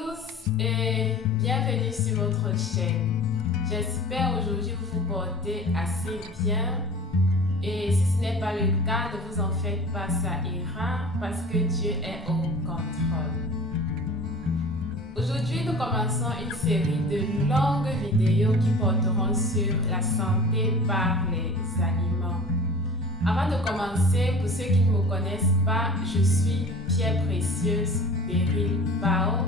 tous et bienvenue sur votre chaîne. J'espère aujourd'hui vous portez assez bien et si ce n'est pas le cas, ne vous en faites pas, ça ira parce que Dieu est au contrôle. Aujourd'hui, nous commençons une série de longues vidéos qui porteront sur la santé par les aliments. Avant de commencer, pour ceux qui ne me connaissent pas, je suis Pierre Précieuse Beryl Bao.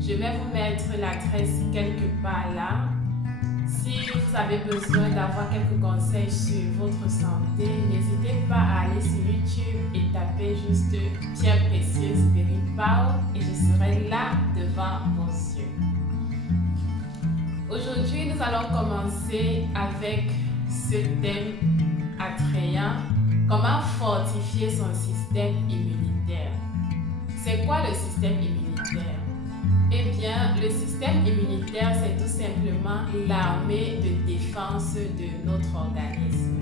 Je vais vous mettre l'adresse quelque part là. Si vous avez besoin d'avoir quelques conseils sur votre santé, n'hésitez pas à aller sur YouTube et taper juste Pierre Précieuse Beryl Bao et je serai là devant vos yeux. Aujourd'hui, nous allons commencer avec ce thème attrayant: comment fortifier son système immunitaire. C'est quoi le système immunitaire? Eh bien, le système immunitaire, c'est tout simplement l'armée de défense de notre organisme.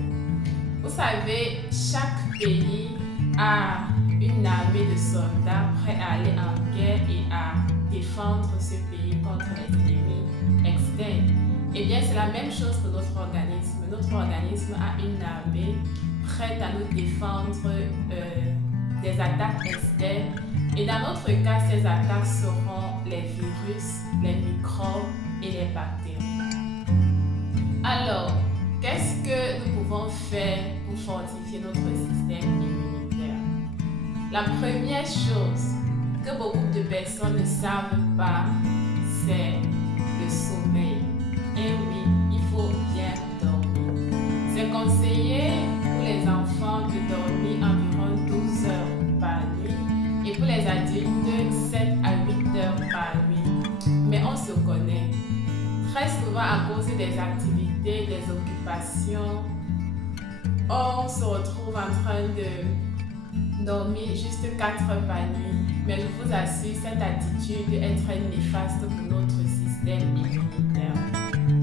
Vous savez, chaque pays a une armée de soldats prêts à aller en guerre et à défendre ce pays contre les ennemis externes. Eh bien, c'est la même chose pour notre organisme. Notre organisme a une armée prête à nous défendre des attaques externes. Et dans notre cas, ces attaques seront les virus, les microbes et les bactéries. Alors, qu'est-ce que nous pouvons faire pour fortifier notre système immunitaire? La première chose que beaucoup de personnes ne savent pas, c'est le sommeil. Et oui, il faut bien dormir. C'est conseillé pour les enfants de dormir environ 12 heures par nuit et pour les adultes 7 à 8 heures par nuit. Mais on se connaît. Très souvent à cause des activités, des occupations, on se retrouve en train de dormir juste 4 heures par nuit. Mais je vous assure, cette attitude est très néfaste pour notre système immunitaire.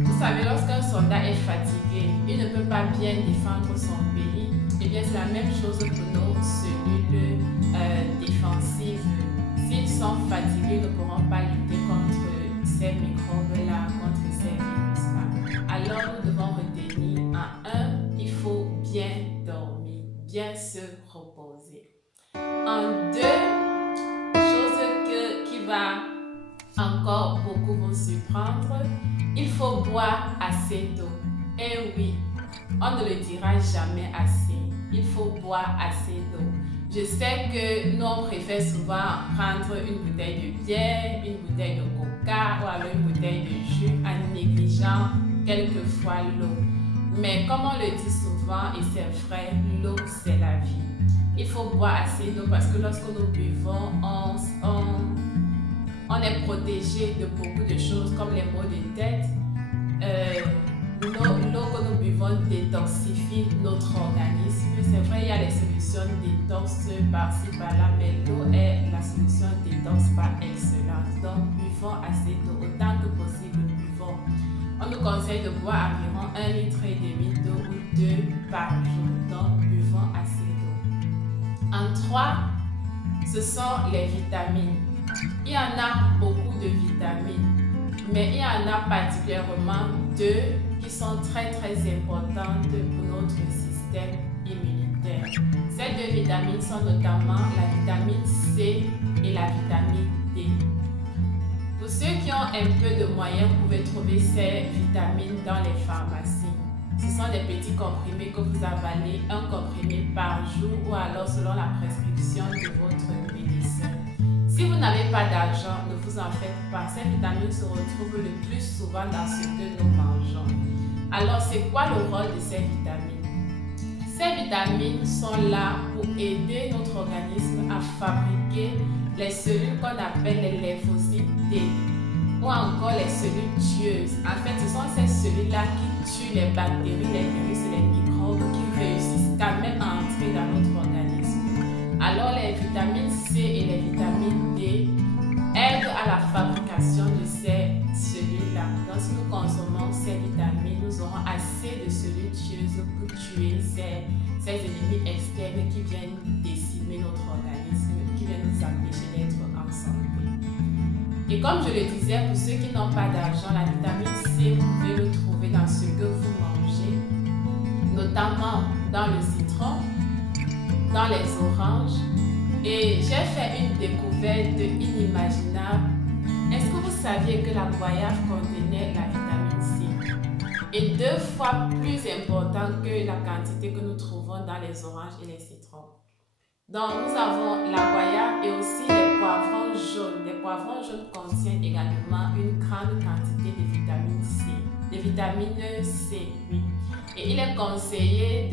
Vous savez, lorsqu'un soldat est fatigué, il ne peut pas bien défendre son pays. Eh bien, c'est la même chose pour nos cellules défensives. S'ils sont fatigués, ils ne pourront pas lutter contre ces microbes-là, contre ces virus-là. Alors, nous devons retenir en 1, il faut bien dormir, bien se reposer. En 2, chose qui va encore beaucoup vous surprendre, il faut boire assez d'eau. Et oui, on ne le dira jamais assez. Il faut boire assez d'eau. Je sais que nous, on préfère souvent prendre une bouteille de bière, une bouteille de coca ou alors une bouteille de jus en négligeant quelquefois l'eau. Mais comme on le dit souvent, et c'est vrai, l'eau c'est la vie. Il faut boire assez d'eau parce que lorsque nous buvons, on est protégé de beaucoup de choses comme les maux de tête. L'eau que nous buvons détoxifie notre organisme. C'est vrai, il y a des solutions détox par-ci, par-là, mais l'eau est la solution détox par excellence. Donc, buvons assez d'eau, autant que possible, buvons. On nous conseille de boire environ 1,5 litre d'eau ou 2 par jour. Donc, buvons assez d'eau. En 3, ce sont les vitamines. Il y en a beaucoup de vitamines, mais il y en a particulièrement 2 qui sont très importantes pour notre système immunitaire. Ces 2 vitamines sont notamment la vitamine C et la vitamine D. Pour ceux qui ont un peu de moyens, vous pouvez trouver ces vitamines dans les pharmacies. Ce sont des petits comprimés que vous avalez, un comprimé par jour ou alors selon la prescription de votre médecin. Si vous n'avez pas d'argent, ne vous en faites pas. Ces vitamines se retrouvent le plus souvent dans ce que nous mangeons. Alors, c'est quoi le rôle de ces vitamines? Ces vitamines sont là pour aider notre organisme à fabriquer les cellules qu'on appelle les lymphocytes T ou encore les cellules tueuses. En fait, ce sont ces cellules-là qui tuent les bactéries, les virus et les microbes qui réussissent quand même à entrer dans notre organisme. Alors, les vitamines C et les vitamines D aident à la fabrication de ces cellules-là. Donc, si nous consommons ces vitamines, nous aurons assez de cellules tueuses pour tuer ces ennemis externes qui viennent décimer notre organisme, qui viennent nous empêcher d'être en santé. Et comme je le disais, pour ceux qui n'ont pas d'argent, la vitamine C, vous pouvez le trouver dans ce que vous mangez, notamment dans le citron, dans les oranges. Et j'ai fait une découverte inimaginable. Est-ce que vous saviez que la goyave contenait la vitamine C est 2 fois plus importante que la quantité que nous trouvons dans les oranges et les citrons? Donc nous avons la goyave et aussi les poivrons jaunes. Les poivrons jaunes contiennent également une grande quantité de vitamine C. De vitamine C, oui. Et il est conseillé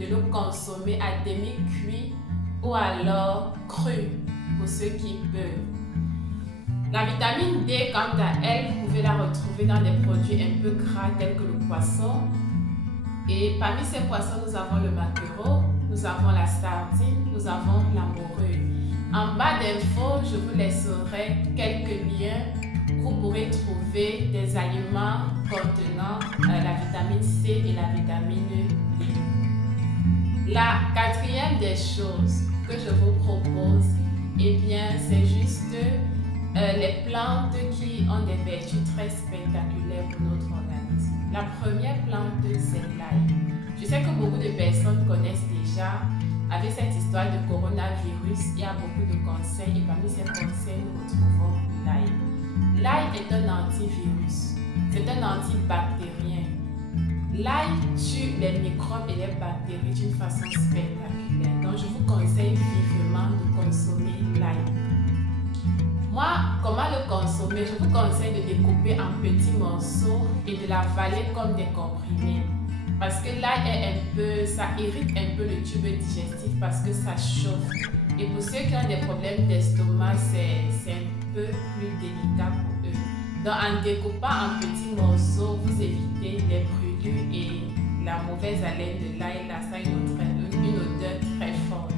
de le consommer à demi-cuit ou alors cru pour ceux qui peuvent. La vitamine D, quant à elle, vous pouvez la retrouver dans des produits un peu gras tels que le poisson. Et parmi ces poissons, nous avons le maquereau, nous avons la sardine, nous avons la morue. En bas d'infos, je vous laisserai quelques liens où vous pourrez trouver des aliments contenant la vitamine C et la vitamine D. La quatrième des choses que je vous propose, eh bien, c'est juste les plantes qui ont des vertus très spectaculaires pour notre organisme. La première plante, c'est l'ail. Je sais que beaucoup de personnes connaissent déjà. Avec cette histoire de coronavirus, il y a beaucoup de conseils et parmi ces conseils, nous retrouvons l'ail. L'ail est un antivirus, c'est un antibactérien. L'ail tue les microbes et les bactéries d'une façon spectaculaire. Donc, je vous conseille vivement de consommer l'ail. Moi, comment le consommer? Je vous conseille de découper en petits morceaux et de l'avaler comme des comprimés. Parce que l'ail ça irrite un peu le tube digestif parce que ça chauffe. Et pour ceux qui ont des problèmes d'estomac, c'est un peu plus délicat pour eux. Donc, en découpant en petits morceaux, vous évitez les brûlures et la mauvaise haleine de l'ail. Là, ça a une odeur très forte.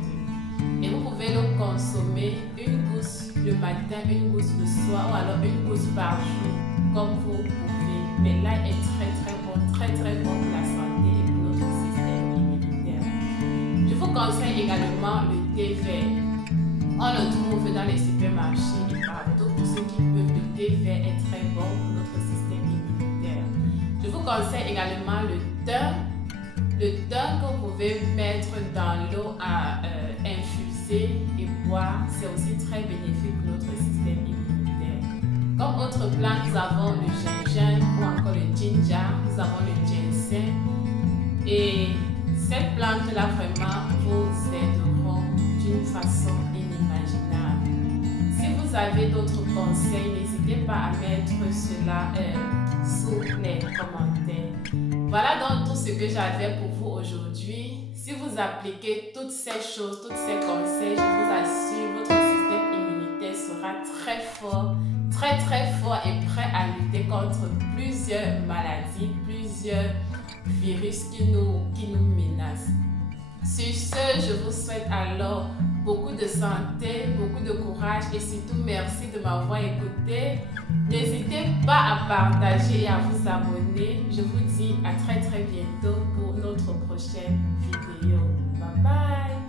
Et vous pouvez le consommer une gousse le matin, une gousse le soir ou alors une gousse par jour, comme vous pouvez. Mais l'ail est très bon pour la santé et pour notre système immunitaire. Je vous conseille également le thé vert. On le trouve dans les supermarchés et partout. Pour ceux qui peuvent, le thé vert est très bon pour notre système immunitaire. Je vous conseille également le thym. Le thym que vous pouvez mettre dans l'eau à infuser et boire, c'est aussi très bénéfique pour notre système immunitaire. Comme autre plante, nous avons le gingembre ou encore le ginger, nous avons le ginseng. Et cette plante-là vraiment vous aideront d'une façon inimaginable. Si vous avez d'autres conseils, n'hésitez pas à mettre cela sous les commentaires. Voilà donc tout ce que j'avais pour vous aujourd'hui. Si vous appliquez toutes ces choses, tous ces conseils, je vous assure, votre système immunitaire sera très fort et prêt à lutter contre plusieurs maladies, plusieurs virus qui nous menacent. Sur ce, je vous souhaite alors beaucoup de santé, beaucoup de courage et surtout merci de m'avoir écouté. N'hésitez pas à partager et à vous abonner. Je vous dis à très bientôt pour notre prochaine vidéo. Bye bye!